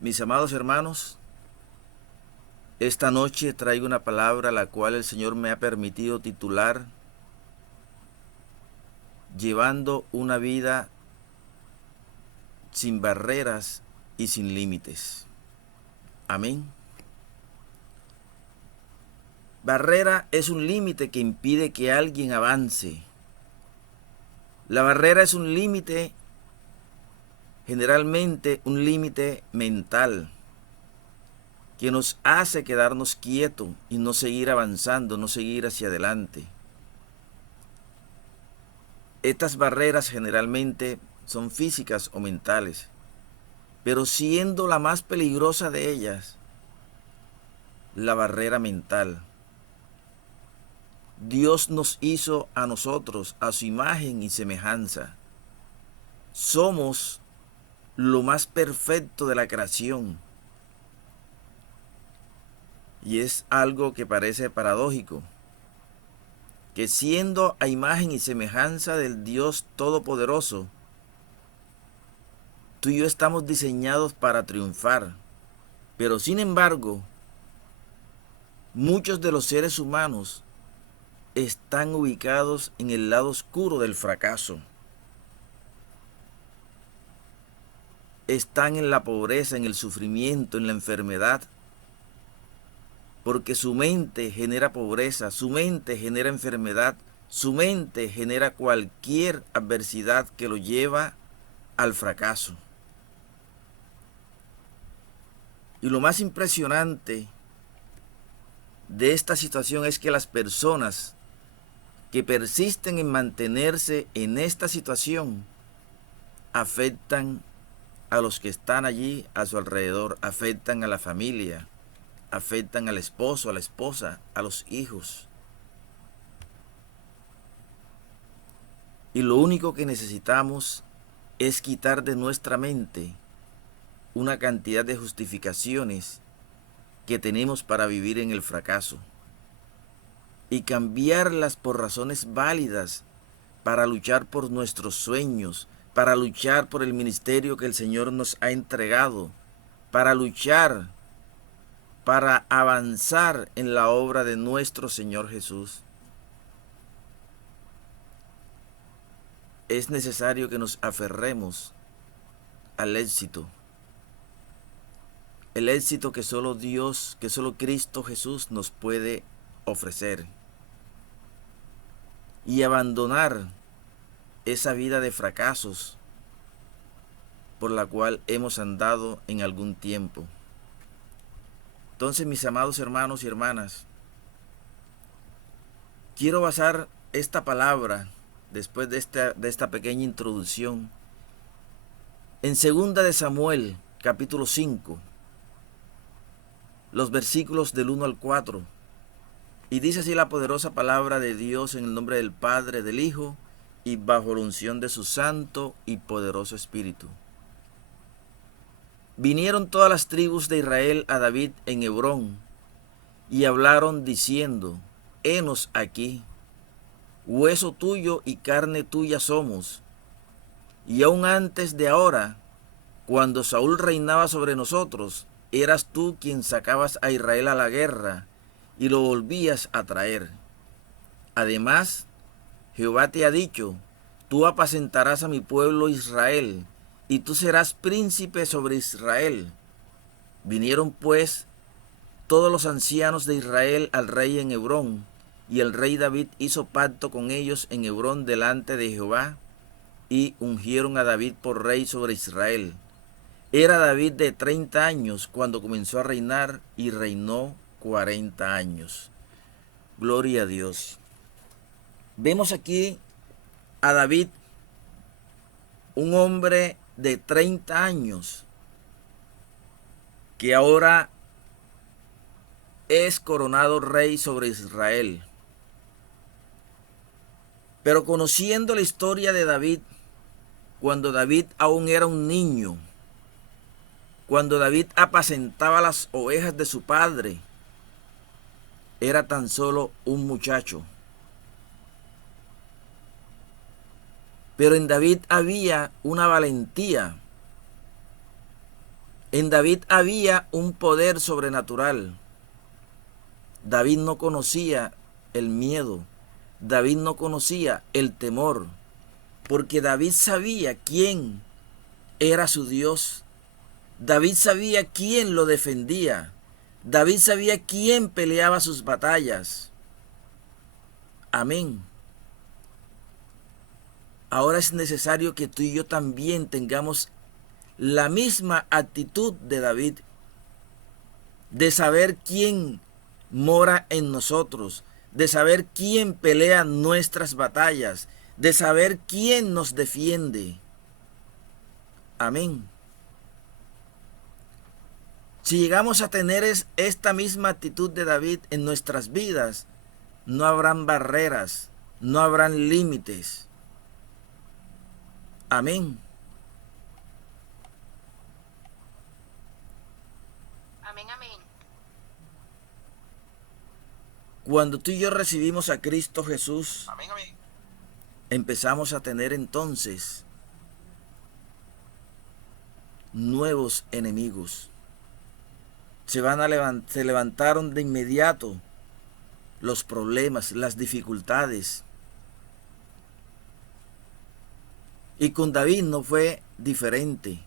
Mis amados hermanos, esta noche traigo una palabra la cual el Señor me ha permitido titular Llevando una vida sin barreras y sin límites. Amén. Barrera es un límite que impide que alguien avance. La barrera es un límite, generalmente un límite mental, que nos hace quedarnos quietos y no seguir avanzando, no seguir hacia adelante. Estas barreras generalmente son físicas o mentales, pero siendo la más peligrosa de ellas, la barrera mental. Dios nos hizo a nosotros a su imagen y semejanza. Somos lo más perfecto de la creación. Y es algo que parece paradójico, que siendo a imagen y semejanza del Dios Todopoderoso, tú y yo estamos diseñados para triunfar. Pero sin embargo, muchos de los seres humanos están ubicados en el lado oscuro del fracaso. Están en la pobreza, en el sufrimiento, en la enfermedad, porque su mente genera pobreza, su mente genera enfermedad, su mente genera cualquier adversidad que lo lleva al fracaso. Y lo más impresionante de esta situación es que las personas que persisten en mantenerse en esta situación afectan a los que están allí a su alrededor, afectan a la familia, afectan al esposo, a la esposa, a los hijos. Y lo único que necesitamos es quitar de nuestra mente una cantidad de justificaciones que tenemos para vivir en el fracaso y cambiarlas por razones válidas para luchar por nuestros sueños, para luchar por el ministerio que el Señor nos ha entregado, para luchar, para avanzar en la obra de nuestro Señor Jesús. Es necesario que nos aferremos al éxito. El éxito que solo Dios, que solo Cristo Jesús nos puede ofrecer. Y abandonar esa vida de fracasos por la cual hemos andado en algún tiempo. Entonces, mis amados hermanos y hermanas, quiero basar esta palabra, después de esta pequeña introducción, en 2 de Samuel, capítulo 5, los versículos del 1 al 4. Y dice así la poderosa palabra de Dios en el nombre del Padre, del Hijo, y bajo la unción de su santo y poderoso Espíritu. Vinieron todas las tribus de Israel a David en Hebrón, y hablaron diciendo: Henos aquí, hueso tuyo y carne tuya somos. Y aún antes de ahora, cuando Saúl reinaba sobre nosotros, eras tú quien sacabas a Israel a la guerra y lo volvías a traer. Además, Jehová te ha dicho: tú apacentarás a mi pueblo Israel, y tú serás príncipe sobre Israel. Vinieron pues todos los ancianos de Israel al rey en Hebrón, y el rey David hizo pacto con ellos en Hebrón delante de Jehová, y ungieron a David por rey sobre Israel. Era David de 30 años cuando comenzó a reinar, y reinó 40 años. Gloria a Dios. Vemos aquí a David, un hombre de 30 años, que ahora es coronado rey sobre Israel. Pero conociendo la historia de David, cuando David aún era un niño, cuando David apacentaba las ovejas de su padre, era tan solo un muchacho. Pero en David había una valentía, En David había un poder sobrenatural. David no conocía el miedo. David no conocía el temor. Porque David sabía quién era su Dios. David sabía quién lo defendía. David sabía quién peleaba sus batallas. Amén. Ahora es necesario que tú y yo también tengamos la misma actitud de David, de saber quién mora en nosotros, de saber quién pelea nuestras batallas, de saber quién nos defiende. Amén. Si llegamos a tener esta misma actitud de David en nuestras vidas, no habrán barreras, no habrán límites. Amén. Amén, amén. Cuando tú y yo recibimos a Cristo Jesús, Amén, amén. empezamos a tener entonces nuevos enemigos. Se levantaron de inmediato los problemas, las dificultades. Y con David no fue diferente.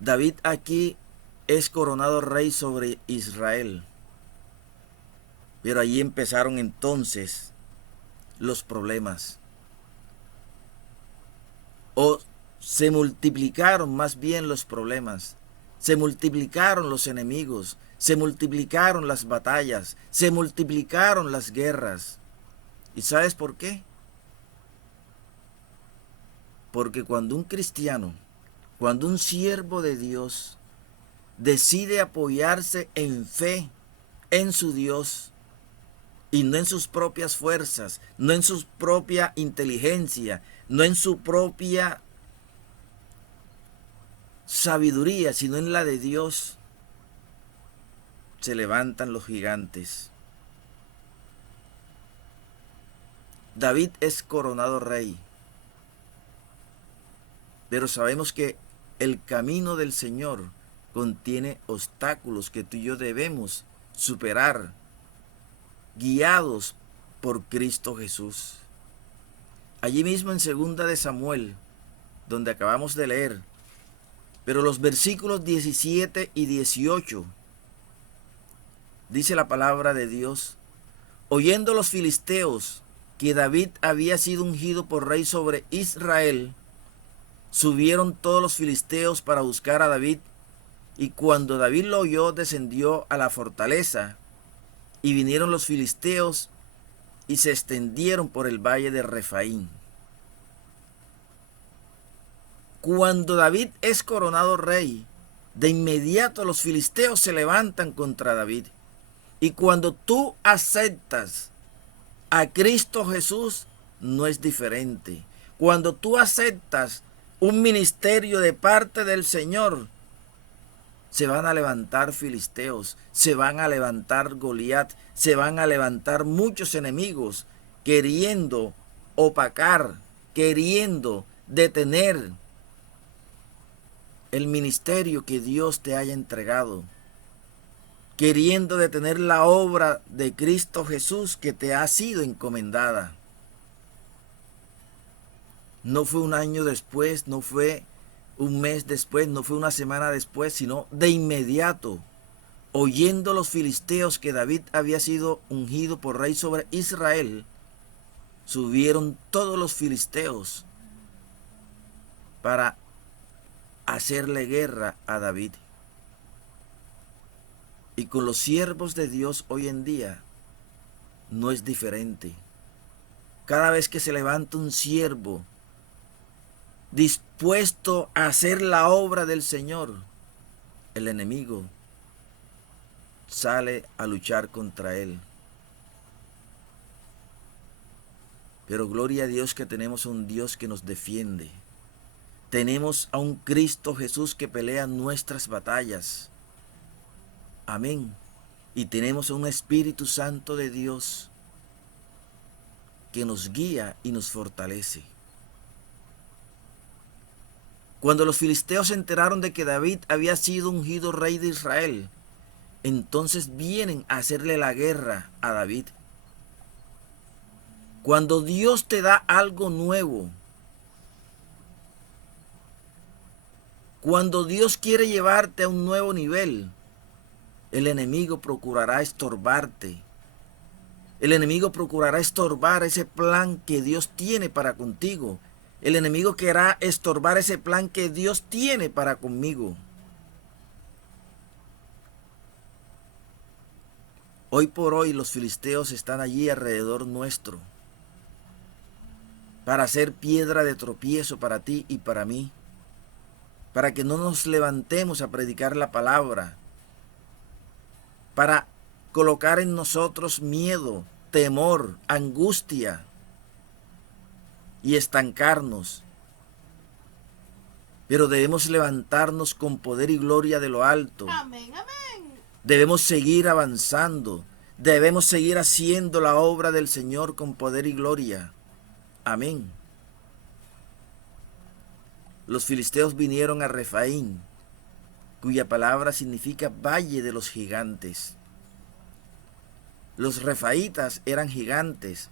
David aquí es coronado rey sobre Israel. Pero allí empezaron entonces los problemas. O se multiplicaron más bien los problemas. Se multiplicaron los enemigos. Se multiplicaron las batallas. Se multiplicaron las guerras. ¿Y sabes por qué? Porque cuando un cristiano, cuando un siervo de Dios decide apoyarse en fe en su Dios y no en sus propias fuerzas, no en su propia inteligencia, no en su propia sabiduría, sino en la de Dios, se levantan los gigantes. David es coronado rey, pero sabemos que el camino del Señor contiene obstáculos que tú y yo debemos superar, guiados por Cristo Jesús. Allí mismo en 2 de Samuel, donde acabamos de leer, pero los versículos 17 y 18, dice la palabra de Dios: oyendo los filisteos que David había sido ungido por rey sobre Israel, subieron todos los filisteos para buscar a David, y cuando David lo oyó, descendió a la fortaleza, y vinieron los filisteos y se extendieron por el valle de Refaín. Cuando David es coronado rey, de inmediato los filisteos se levantan contra David. Y cuando tú aceptas a Cristo Jesús, no es diferente. Cuando tú aceptas un ministerio de parte del Señor, se van a levantar filisteos, se van a levantar Goliat, se van a levantar muchos enemigos queriendo opacar, queriendo detener el ministerio que Dios te haya entregado, queriendo detener la obra de Cristo Jesús que te ha sido encomendada. No fue un año después, no fue un mes después, no fue una semana después, sino de inmediato, oyendo los filisteos que David había sido ungido por rey sobre Israel, subieron todos los filisteos para hacerle guerra a David. Y con los siervos de Dios hoy en día no es diferente. Cada vez que se levanta un siervo dispuesto a hacer la obra del Señor, el enemigo sale a luchar contra él. Pero gloria a Dios que tenemos a un Dios que nos defiende. Tenemos a un Cristo Jesús que pelea nuestras batallas. Amén. Y tenemos a un Espíritu Santo de Dios que nos guía y nos fortalece. Cuando los filisteos se enteraron de que David había sido ungido rey de Israel, entonces vienen a hacerle la guerra a David. Cuando Dios te da algo nuevo, cuando Dios quiere llevarte a un nuevo nivel, el enemigo procurará estorbarte. El enemigo procurará estorbar ese plan que Dios tiene para contigo. El enemigo querrá estorbar ese plan que Dios tiene para conmigo. Hoy por hoy los filisteos están allí alrededor nuestro para ser piedra de tropiezo para ti y para mí, para que no nos levantemos a predicar la palabra, para colocar en nosotros miedo, temor, angustia y estancarnos. Pero debemos levantarnos con poder y gloria de lo alto. Amén, amén. Debemos seguir avanzando. Debemos seguir haciendo la obra del Señor con poder y gloria. Amén. Los filisteos vinieron a Refaín, cuya palabra significa valle de los gigantes. Los refaítas eran gigantes.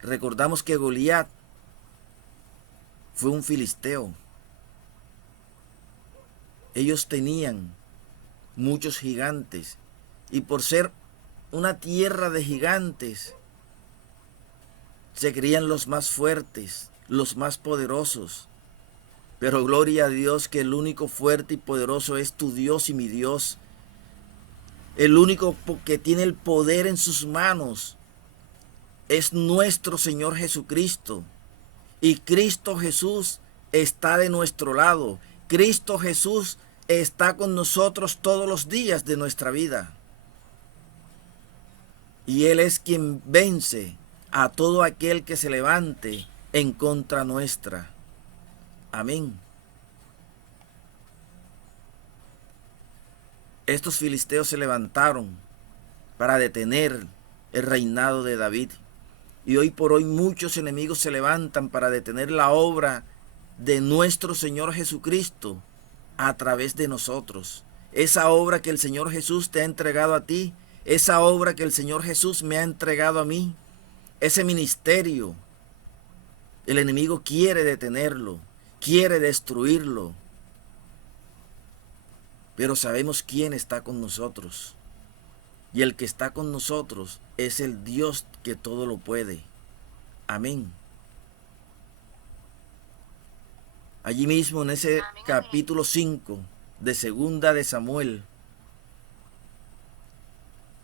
Recordamos que Goliat fue un filisteo. Ellos tenían muchos gigantes y por ser una tierra de gigantes, se creían los más fuertes, los más poderosos. Pero gloria a Dios que el único fuerte y poderoso es tu Dios y mi Dios. El único que tiene el poder en sus manos es nuestro Señor Jesucristo. Y Cristo Jesús está de nuestro lado. Cristo Jesús está con nosotros todos los días de nuestra vida. Y Él es quien vence a todo aquel que se levante en contra nuestra. Amén. Estos filisteos se levantaron para detener el reinado de David. Y hoy por hoy muchos enemigos se levantan para detener la obra de nuestro Señor Jesucristo a través de nosotros. Esa obra que el Señor Jesús te ha entregado a ti, esa obra que el Señor Jesús me ha entregado a mí, ese ministerio, el enemigo quiere detenerlo, quiere destruirlo. Pero sabemos quién está con nosotros. Y el que está con nosotros es el Dios que todo lo puede. Amén. Allí mismo en ese capítulo 5 de Segunda de Samuel,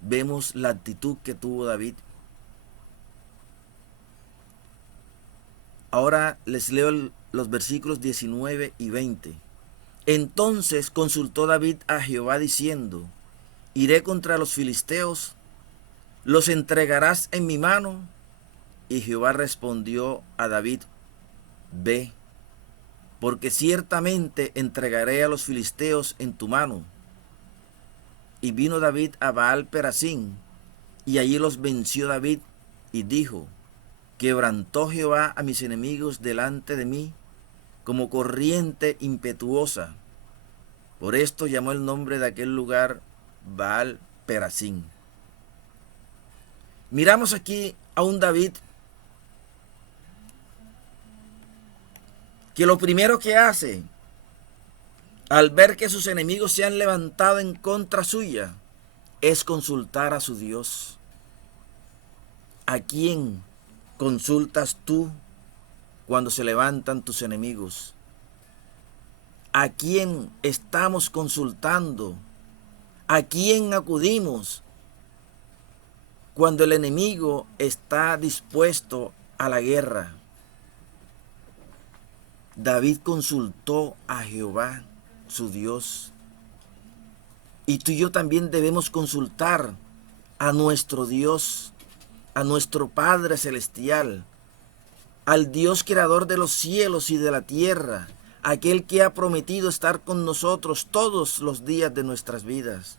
vemos la actitud que tuvo David. Ahora les leo los versículos 19 y 20. Entonces consultó David a Jehová diciendo: ¿iré contra los filisteos? ¿Los entregarás en mi mano? Y Jehová respondió a David: ve, porque ciertamente entregaré a los filisteos en tu mano. Y vino David a Baal Perasín, y allí los venció David, y dijo: quebrantó Jehová a mis enemigos delante de mí, como corriente impetuosa. Por esto llamó el nombre de aquel lugar Baal Perasín. Miramos aquí a un David que lo primero que hace, al ver que sus enemigos se han levantado en contra suya, es consultar a su Dios. ¿A quién consultas tú cuando se levantan tus enemigos? ¿A quién estamos consultando? ¿A quién acudimos cuando el enemigo está dispuesto a la guerra? David consultó a Jehová, su Dios. Y tú y yo también debemos consultar a nuestro Dios, a nuestro Padre Celestial, al Dios creador de los cielos y de la tierra, aquel que ha prometido estar con nosotros todos los días de nuestras vidas.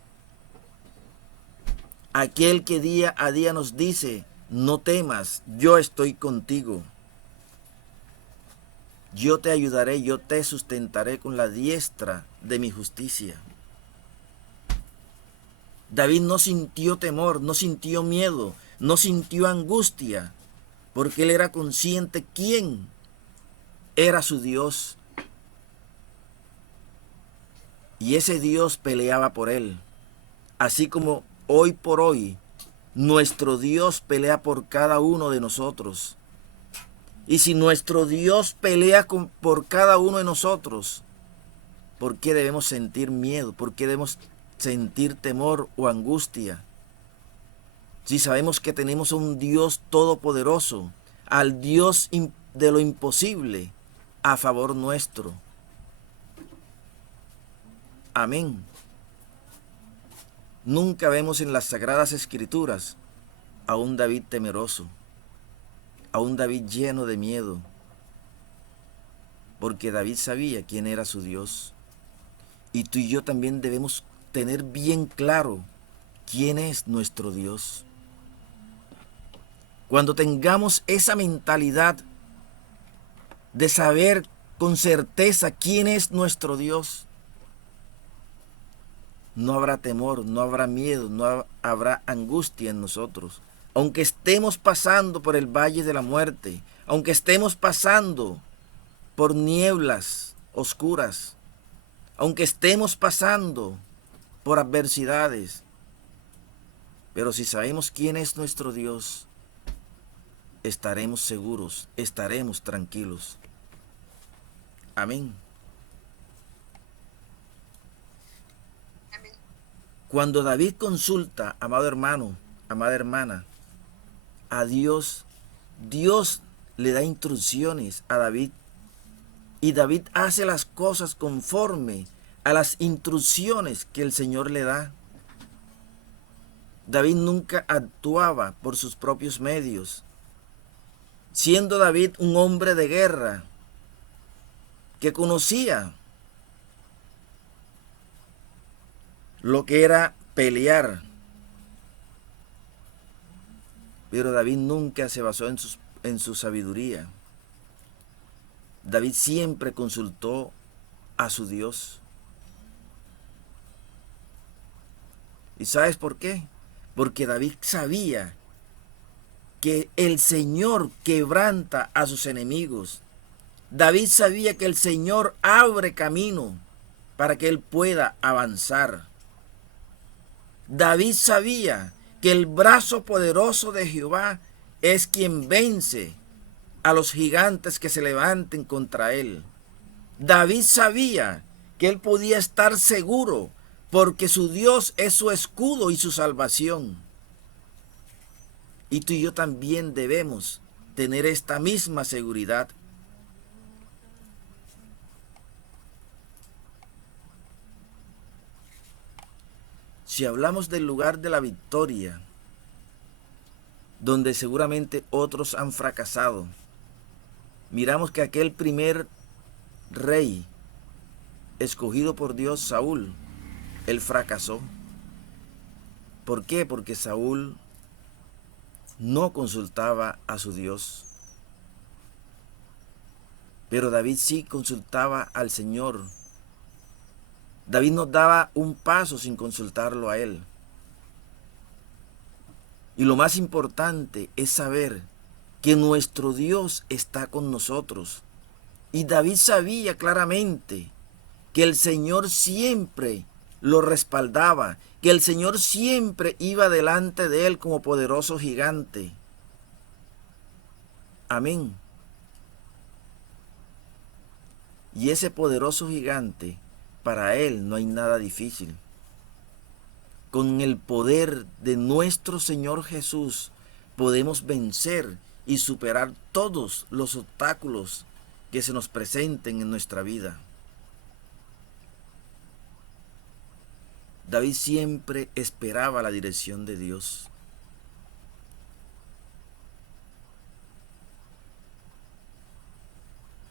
Aquel que día a día nos dice: no temas, yo estoy contigo. Yo te ayudaré, yo te sustentaré con la diestra de mi justicia. David no sintió temor, no sintió miedo, no sintió angustia, porque él era consciente quién era su Dios. Y ese Dios peleaba por él. Así como hoy por hoy, nuestro Dios pelea por cada uno de nosotros. Y si nuestro Dios pelea por cada uno de nosotros, ¿por qué debemos sentir miedo? ¿Por qué debemos sentir temor o angustia? Si sabemos que tenemos a un Dios todopoderoso, al Dios de lo imposible, a favor nuestro. Amén. Nunca vemos en las Sagradas Escrituras a un David temeroso, a un David lleno de miedo, porque David sabía quién era su Dios. Y tú y yo también debemos tener bien claro quién es nuestro Dios. Cuando tengamos esa mentalidad de saber con certeza quién es nuestro Dios, no habrá temor, no habrá miedo, no habrá angustia en nosotros. Aunque estemos pasando por el valle de la muerte, aunque estemos pasando por nieblas oscuras, aunque estemos pasando por adversidades, pero si sabemos quién es nuestro Dios, estaremos seguros, estaremos tranquilos. Amén. Cuando David consulta, amado hermano, amada hermana, a Dios, Dios le da instrucciones a David y David hace las cosas conforme a las instrucciones que el Señor le da. David nunca actuaba por sus propios medios, siendo David un hombre de guerra que conocía lo que era pelear. Pero David nunca se basó en su sabiduría. David siempre consultó a su Dios. ¿Y sabes por qué? Porque David sabía que el Señor quebranta a sus enemigos. David sabía que el Señor abre camino para que él pueda avanzar. David sabía que el brazo poderoso de Jehová es quien vence a los gigantes que se levanten contra él. David sabía que él podía estar seguro porque su Dios es su escudo y su salvación. Y tú y yo también debemos tener esta misma seguridad. Si hablamos del lugar de la victoria, donde seguramente otros han fracasado, miramos que aquel primer rey escogido por Dios, Saúl, él fracasó. ¿Por qué? Porque Saúl no consultaba a su Dios. Pero David sí consultaba al Señor. David no daba un paso sin consultarlo a él. Y lo más importante es saber que nuestro Dios está con nosotros. Y David sabía claramente que el Señor siempre lo respaldaba, que el Señor siempre iba delante de él como poderoso gigante. Amén. Y ese poderoso gigante, para él no hay nada difícil. Con el poder de nuestro Señor Jesús podemos vencer y superar todos los obstáculos que se nos presenten en nuestra vida. David siempre esperaba la dirección de Dios.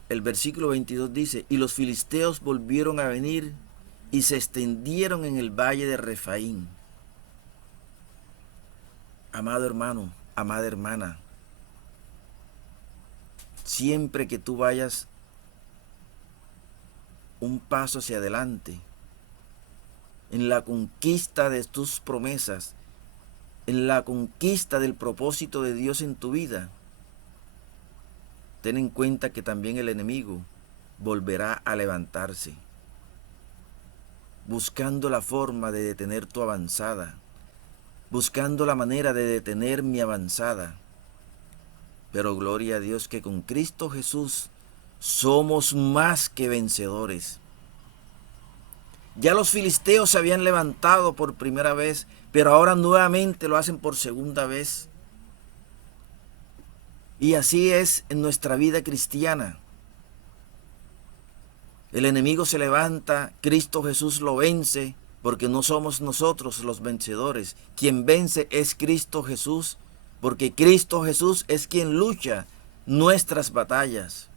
El versículo 22 dice, y los filisteos volvieron a venir y se extendieron en el valle de Refaín. Amado hermano, amada hermana, siempre que tú vayas un paso hacia adelante en la conquista de tus promesas, en la conquista del propósito de Dios en tu vida, ten en cuenta que también el enemigo volverá a levantarse, buscando la forma de detener tu avanzada, buscando la manera de detener mi avanzada. Pero gloria a Dios que con Cristo Jesús somos más que vencedores. Ya los filisteos se habían levantado por primera vez, pero ahora nuevamente lo hacen por segunda vez. Y así es en nuestra vida cristiana. El enemigo se levanta, Cristo Jesús lo vence, porque no somos nosotros los vencedores. Quien vence es Cristo Jesús, porque Cristo Jesús es quien lucha nuestras batallas.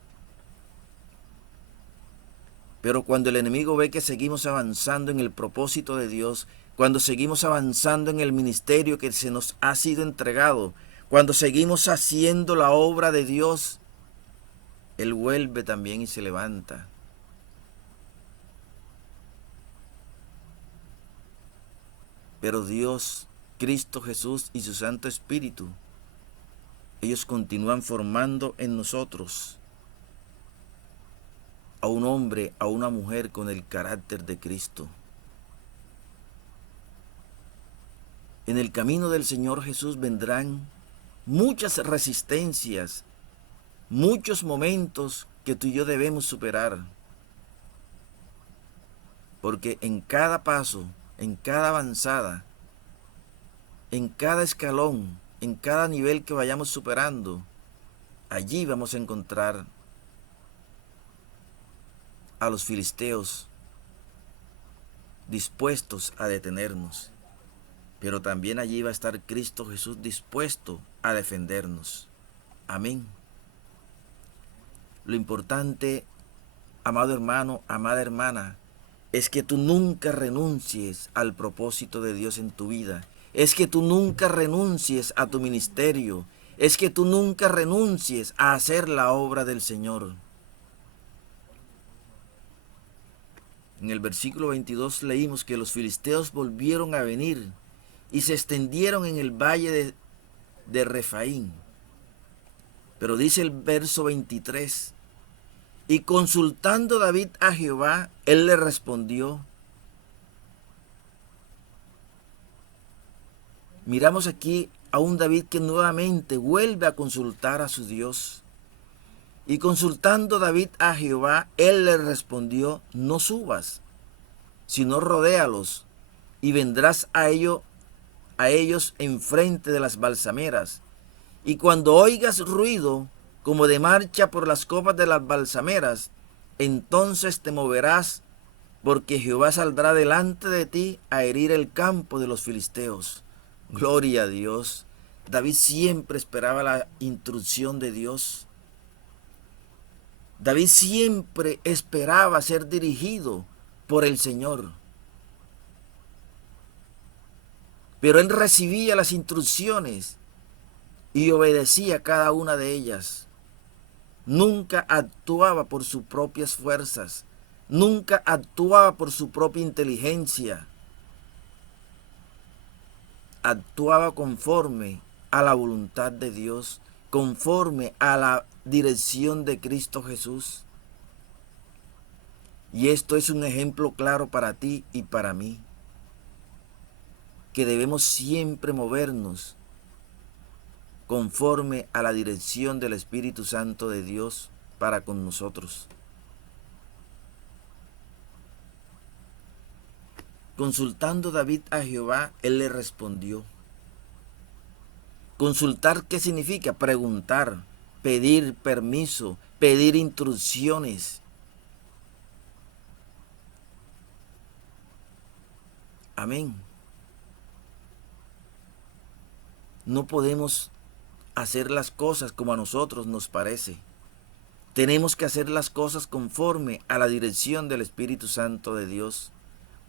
Pero cuando el enemigo ve que seguimos avanzando en el propósito de Dios, cuando seguimos avanzando en el ministerio que se nos ha sido entregado, cuando seguimos haciendo la obra de Dios, Él vuelve también y se levanta. Pero Dios, Cristo Jesús y su Santo Espíritu, ellos continúan formando en nosotros a un hombre, a una mujer con el carácter de Cristo. En el camino del Señor Jesús vendrán muchas resistencias, muchos momentos que tú y yo debemos superar. Porque en cada paso, en cada avanzada, en cada escalón, en cada nivel que vayamos superando, allí vamos a encontrar a los filisteos dispuestos a detenernos. Pero también allí va a estar Cristo Jesús dispuesto a defendernos. Amén. Lo importante, amado hermano, amada hermana, es que tú nunca renuncies al propósito de Dios en tu vida. Es que tú nunca renuncies a tu ministerio. Es que tú nunca renuncies a hacer la obra del Señor. En el versículo 22 leímos que los filisteos volvieron a venir y se extendieron en el valle de Refaín. Pero dice el verso 23, y consultando David a Jehová, él le respondió. Miramos aquí a un David que nuevamente vuelve a consultar a su Dios. Y consultando David a Jehová, él le respondió, no subas, sino rodéalos, y vendrás a ellos enfrente de las balsameras. Y cuando oigas ruido, como de marcha por las copas de las balsameras, entonces te moverás, porque Jehová saldrá delante de ti a herir el campo de los filisteos. Gloria a Dios. David siempre esperaba la instrucción de Dios. David siempre esperaba ser dirigido por el Señor. Pero él recibía las instrucciones y obedecía cada una de ellas. Nunca actuaba por sus propias fuerzas. Nunca actuaba por su propia inteligencia. Actuaba conforme a la voluntad de Dios, conforme a la dirección de Cristo Jesús. Y esto es un ejemplo claro para ti y para mí, que debemos siempre movernos conforme a la dirección del Espíritu Santo de Dios para con nosotros. Consultando David a Jehová, él le respondió. Consultar, ¿qué significa? Preguntar, pedir permiso, pedir instrucciones. Amén. No podemos hacer las cosas como a nosotros nos parece. Tenemos que hacer las cosas conforme a la dirección del Espíritu Santo de Dios,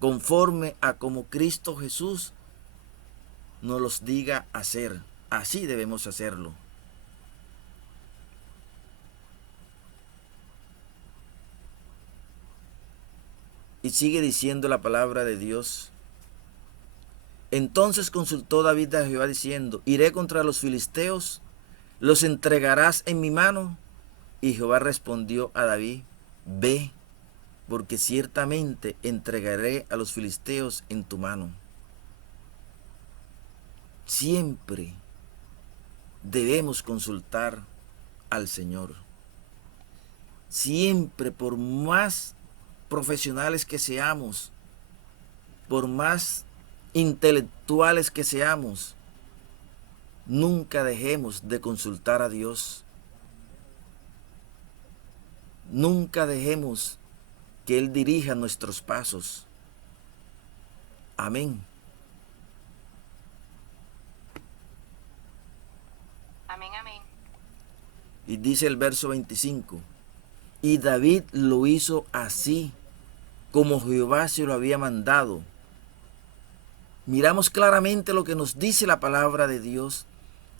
conforme a como Cristo Jesús nos los diga hacer. Así debemos hacerlo. Y sigue diciendo la palabra de Dios. Entonces consultó David a Jehová diciendo, iré contra los filisteos, ¿los entregarás en mi mano? Y Jehová respondió a David, ve, porque ciertamente entregaré a los filisteos en tu mano. Siempre debemos consultar al Señor. Siempre, por más profesionales que seamos, por más intelectuales que seamos, nunca dejemos de consultar a Dios. Nunca dejemos que Él dirija nuestros pasos. Amén. Amén, amén. Y dice el verso 25, y David lo hizo así, como Jehová se lo había mandado. Miramos claramente lo que nos dice la palabra de Dios.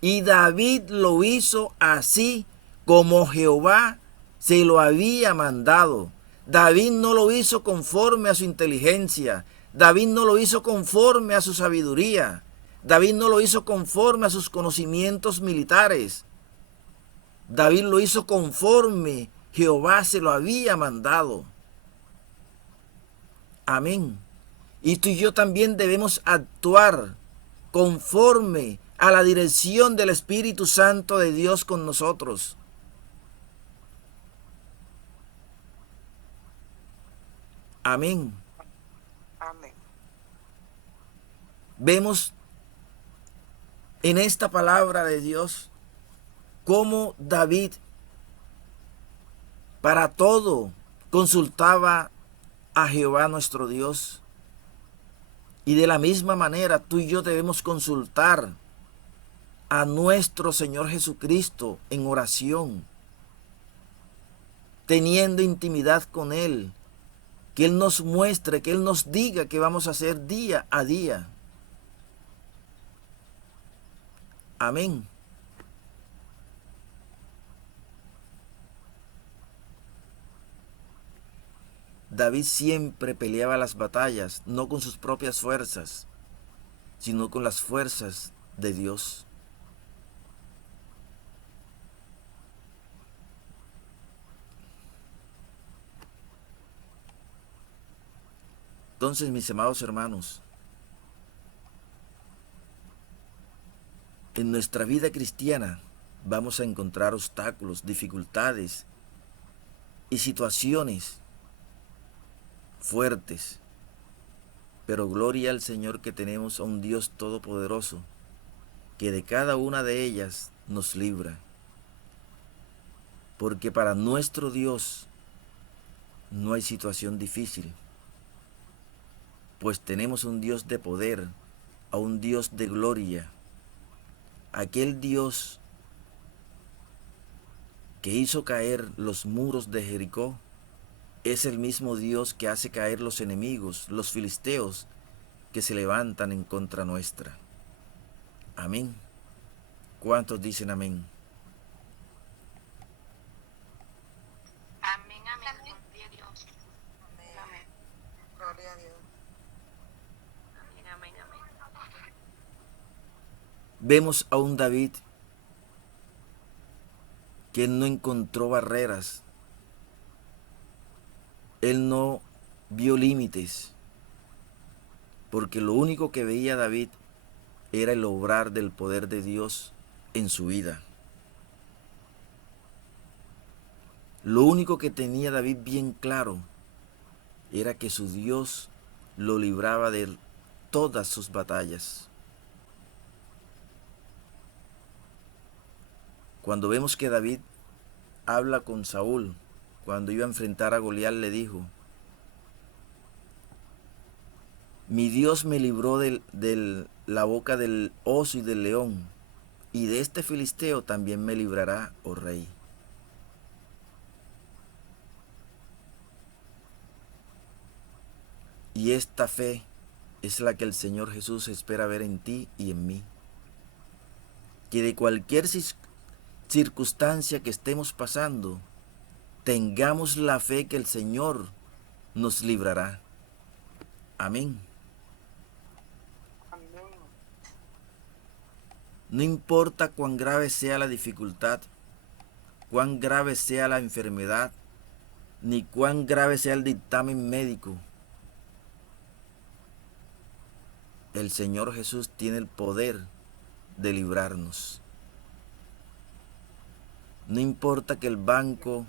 Y David lo hizo así, como Jehová se lo había mandado. David no lo hizo conforme a su inteligencia. David no lo hizo conforme a su sabiduría. David no lo hizo conforme a sus conocimientos militares. David lo hizo conforme Jehová se lo había mandado. Amén. Y tú y yo también debemos actuar conforme a la dirección del Espíritu Santo de Dios con nosotros. Amén. Amén. Vemos en esta palabra de Dios cómo David para todo consultaba a Jehová nuestro Dios. Y de la misma manera tú y yo debemos consultar a nuestro Señor Jesucristo en oración, teniendo intimidad con Él, que Él nos muestre, que Él nos diga qué vamos a hacer día a día. Amén. David siempre peleaba las batallas, no con sus propias fuerzas, sino con las fuerzas de Dios. Entonces, mis amados hermanos, en nuestra vida cristiana vamos a encontrar obstáculos, dificultades y situaciones fuertes. Pero gloria al Señor que tenemos a un Dios todopoderoso, que de cada una de ellas nos libra. Porque para nuestro Dios no hay situación difícil, pues tenemos un Dios de poder, a un Dios de gloria. Aquel Dios que hizo caer los muros de Jericó es el mismo Dios que hace caer los enemigos, los filisteos, que se levantan en contra nuestra. Amén. ¿Cuántos dicen amén? Amén, amén. Gloria a Dios. Amén. Gloria a Dios. Amén, amén, amén. Vemos a un David que él no encontró barreras. Él no vio límites, porque lo único que veía David era el obrar del poder de Dios en su vida. Lo único que tenía David bien claro era que su Dios lo libraba de todas sus batallas. Cuando vemos que David habla con Saúl, cuando iba a enfrentar a Goliat, le dijo: mi Dios me libró de la boca del oso y del león, y de este filisteo también me librará, oh rey. Y esta fe es la que el Señor Jesús espera ver en ti y en mí. Que de cualquier circunstancia que estemos pasando, tengamos la fe que el Señor nos librará. Amén. Amén. No importa cuán grave sea la dificultad, cuán grave sea la enfermedad, ni cuán grave sea el dictamen médico, el Señor Jesús tiene el poder de librarnos. No importa que el banco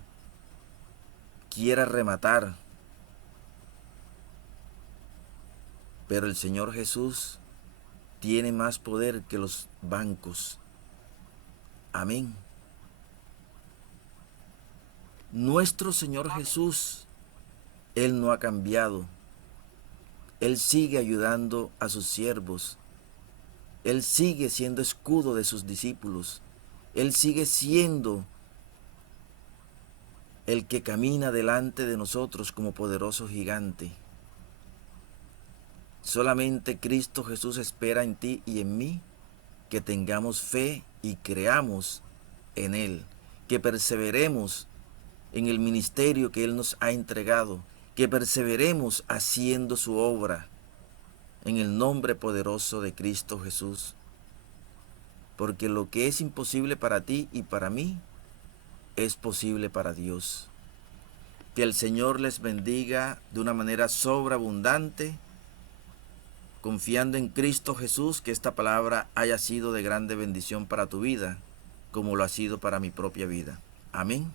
quiera rematar, pero el Señor Jesús tiene más poder que los bancos. Amén. Nuestro Señor Jesús, Él no ha cambiado. Él sigue ayudando a sus siervos. Él sigue siendo escudo de sus discípulos. Él sigue siendo el que camina delante de nosotros como poderoso gigante. Solamente Cristo Jesús espera en ti y en mí que tengamos fe y creamos en Él, que perseveremos en el ministerio que Él nos ha entregado, que perseveremos haciendo su obra en el nombre poderoso de Cristo Jesús. Porque lo que es imposible para ti y para mí es posible para Dios. Que el Señor les bendiga de una manera sobreabundante, confiando en Cristo Jesús, que esta palabra haya sido de grande bendición para tu vida, como lo ha sido para mi propia vida. Amén.